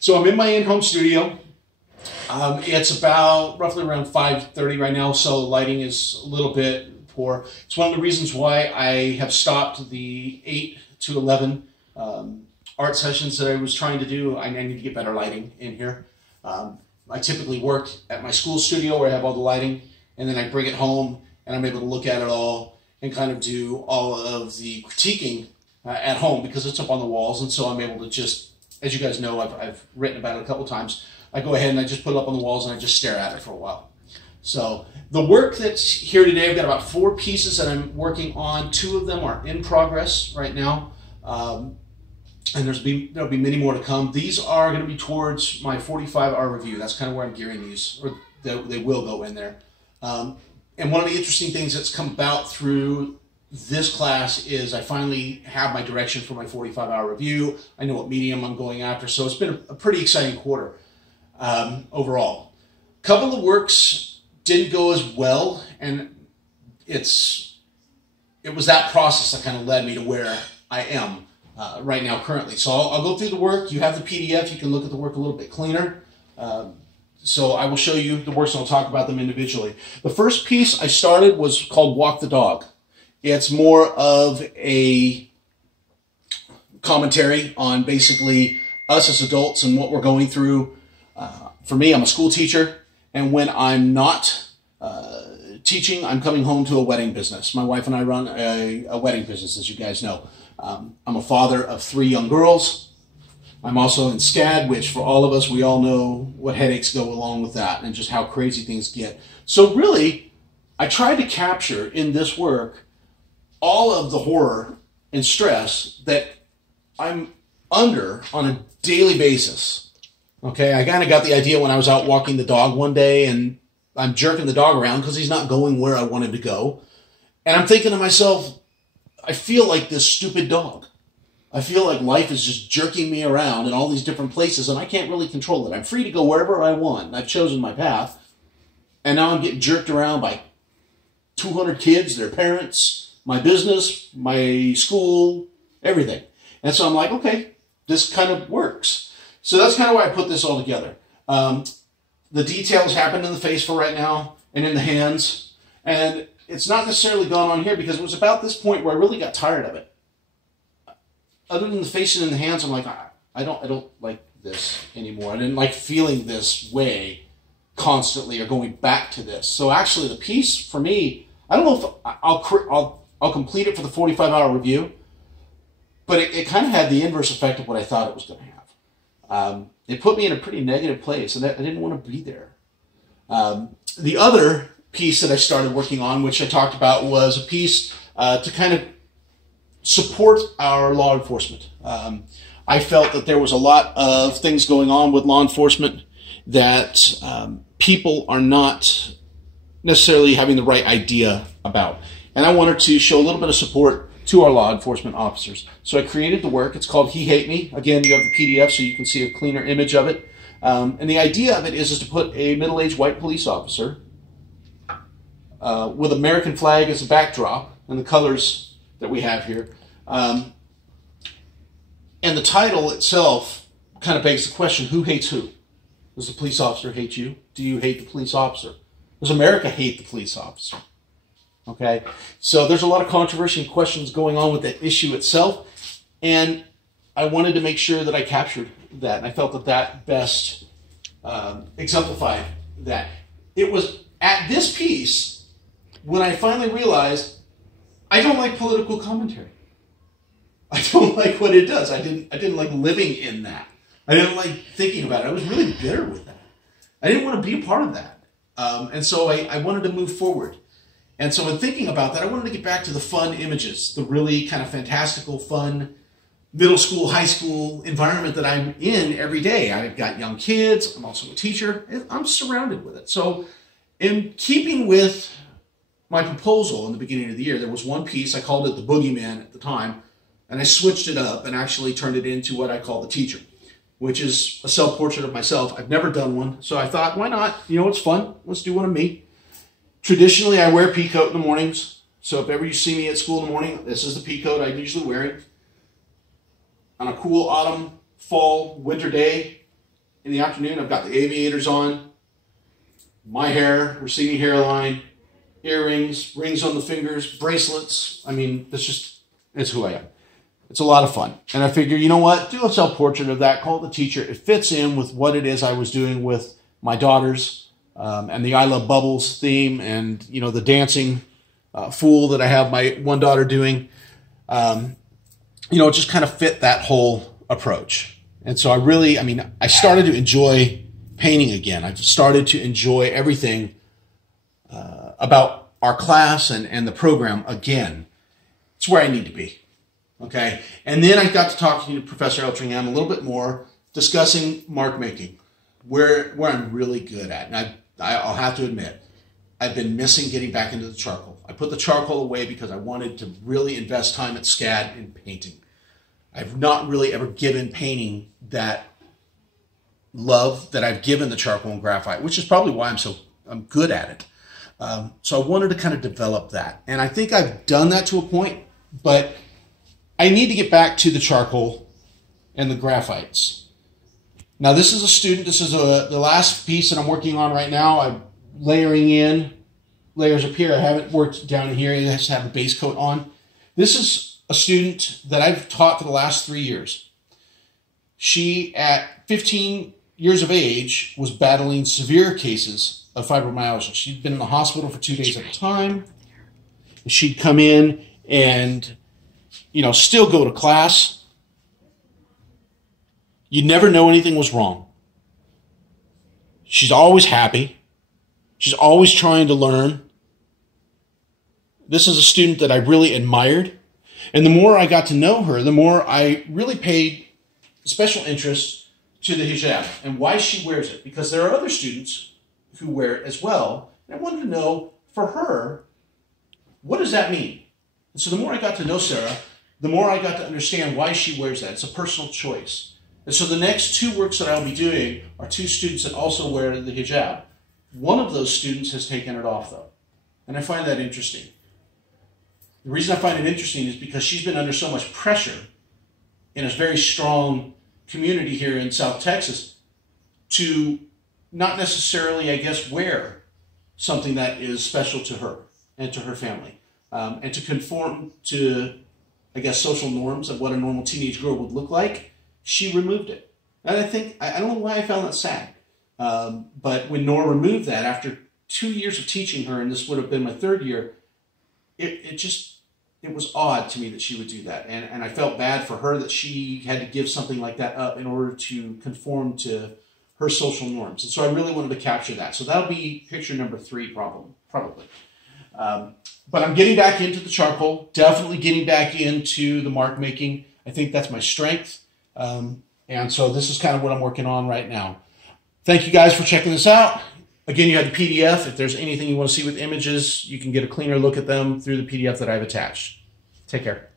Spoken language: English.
So I'm in my in-home studio. It's about roughly around 5:30 right now, so lighting is a little bit poor. It's one of the reasons why I have stopped the 8 to 11 art sessions that I was trying to do. I need to get better lighting in here. I typically work at my school studio where I have all the lighting, and then I bring it home and I'm able to look at it all and kind of do all of the critiquing at home because it's up on the walls. And so I'm able to just, as you guys know, I've written about it a couple times. I go ahead and I just put it up on the walls and I just stare at it for a while. So the work that's here today, I've got about 4 pieces that I'm working on. 2 of them are in progress right now. And there'll be many more to come. These are going to be towards my 45-hour review. That's kind of where I'm gearing these, or they will go in there. And one of the interesting things that's come about through this class is I finally have my direction for my 45-hour review. I know what medium I'm going after, so it's been a pretty exciting quarter overall. A couple of works didn't go as well, and it was that process that kind of led me to where I am right now currently. So I'll go through the work. You have the PDF. You can look at the work a little bit cleaner. So I will show you the works and I'll talk about them individually. The first piece I started was called Walk the Dog. It's more of a commentary on basically us as adults and what we're going through. For me, I'm a school teacher, and when I'm not teaching, I'm coming home to a wedding business. My wife and I run a wedding business, as you guys know. I'm a father of 3 young girls. I'm also in SCAD, which for all of us, we all know what headaches go along with that and just how crazy things get. So really, I tried to capture in this work all of the horror and stress that I'm under on a daily basis. Okay, I kind of got the idea when I was out walking the dog one day and I'm jerking the dog around because he's not going where I want him to go. And I'm thinking to myself, I feel like this stupid dog. I feel like life is just jerking me around in all these different places and I can't really control it. I'm free to go wherever I want. I've chosen my path. And now I'm getting jerked around by 200 kids, their parents, my business, my school, everything. And so I'm like, okay, this kind of works. So that's kind of why I put this all together. The details happen in the face for right now and in the hands. And it's not necessarily gone on here because it was about this point where I really got tired of it. Other than the face and in the hands, I'm like, I don't like this anymore. I didn't like feeling this way constantly or going back to this. So actually the piece for me, I don't know if I'll complete it for the 45-hour review, but it kind of had the inverse effect of what I thought it was going to have. It put me in a pretty negative place and I didn't want to be there. The other piece that I started working on, which I talked about, was a piece to kind of support our law enforcement. I felt that there was a lot of things going on with law enforcement that people are not necessarily having the right idea about. And I wanted to show a little bit of support to our law enforcement officers. So I created the work. It's called He Hate Me. Again, you have the PDF so you can see a cleaner image of it. And the idea of it is to put a middle-aged white police officer with American flag as a backdrop and the colors that we have here. And the title itself kind of begs the question, who hates who? Does the police officer hate you? Do you hate the police officer? Does America hate the police officer? Okay, so there's a lot of controversy and questions going on with that issue itself, and I wanted to make sure that I captured that, and I felt that that best exemplified that. It was at this piece when I finally realized I don't like political commentary. I don't like what it does. I didn't like living in that. I didn't like thinking about it. I was really bitter with that. I didn't want to be a part of that. And so I wanted to move forward. And so in thinking about that, I wanted to get back to the fun images, the really kind of fantastical, fun middle school, high school environment that I'm in every day. I've got young kids. I'm also a teacher. I'm surrounded with it. So in keeping with my proposal in the beginning of the year, there was one piece, I called it the Boogeyman at the time, and I switched it up and actually turned it into what I call the Teacher, which is a self-portrait of myself. I've never done one, so I thought, why not? You know, it's fun. Let's do one of me. Traditionally, I wear a pea coat in the mornings, so if ever you see me at school in the morning, this is the pea coat I'm usually wearing. On a cool autumn, fall, winter day, in the afternoon, I've got the aviators on, my hair, receding hairline, earrings, rings on the fingers, bracelets. I mean, it's who I am. It's a lot of fun. And I figure, you know what? Do a self-portrait of that, call the teacher. It fits in with what it is I was doing with my daughters and the I Love Bubbles theme and, you know, the dancing fool that I have my one daughter doing. You know, it just kind of fit that whole approach. And so I started to enjoy painting again. I've started to enjoy everything about our class and the program again. It's where I need to be. Okay. And then I got to talking to Professor Eltringham a little bit more, discussing mark making, where I'm really good at. And I'll have to admit, I've been missing getting back into the charcoal. I put the charcoal away because I wanted to really invest time at SCAD in painting. I've not really ever given painting that love that I've given the charcoal and graphite, which is probably why I'm good at it. So I wanted to kind of develop that. And I think I've done that to a point, but I need to get back to the charcoal and the graphites. Now this is a student, this is the last piece that I'm working on right now. I'm layering in layers up here. I haven't worked down here. It has to have a base coat on. This is a student that I've taught for the last 3 years. She, at 15 years of age, was battling severe cases of fibromyalgia. She'd been in the hospital for 2 days at a time. She'd come in and, you know, still go to class. You never know anything was wrong. She's always happy. She's always trying to learn. This is a student that I really admired. And the more I got to know her, the more I really paid special interest to the hijab and why she wears it. Because there are other students who wear it as well. And I wanted to know, for her, what does that mean? And so the more I got to know Sarah, the more I got to understand why she wears that. It's a personal choice. And so the next 2 works that I'll be doing are 2 students that also wear the hijab. One of those students has taken it off, though. And I find that interesting. The reason I find it interesting is because she's been under so much pressure in a very strong community here in South Texas to not necessarily, I guess, wear something that is special to her and to her family, and to conform to, I guess, social norms of what a normal teenage girl would look like. She removed it. And I don't know why I found that sad. But when Nora removed that, after 2 years of teaching her, and this would have been my 3rd year, it was odd to me that she would do that. And I felt bad for her that she had to give something like that up in order to conform to her social norms. And so I really wanted to capture that. So that'll be picture number 3 probably. But I'm getting back into the charcoal, definitely getting back into the mark making. I think that's my strength. And so this is kind of what I'm working on right now. Thank you guys for checking this out. Again, you have the PDF. If there's anything you want to see with images, you can get a cleaner look at them through the PDF that I've attached. Take care.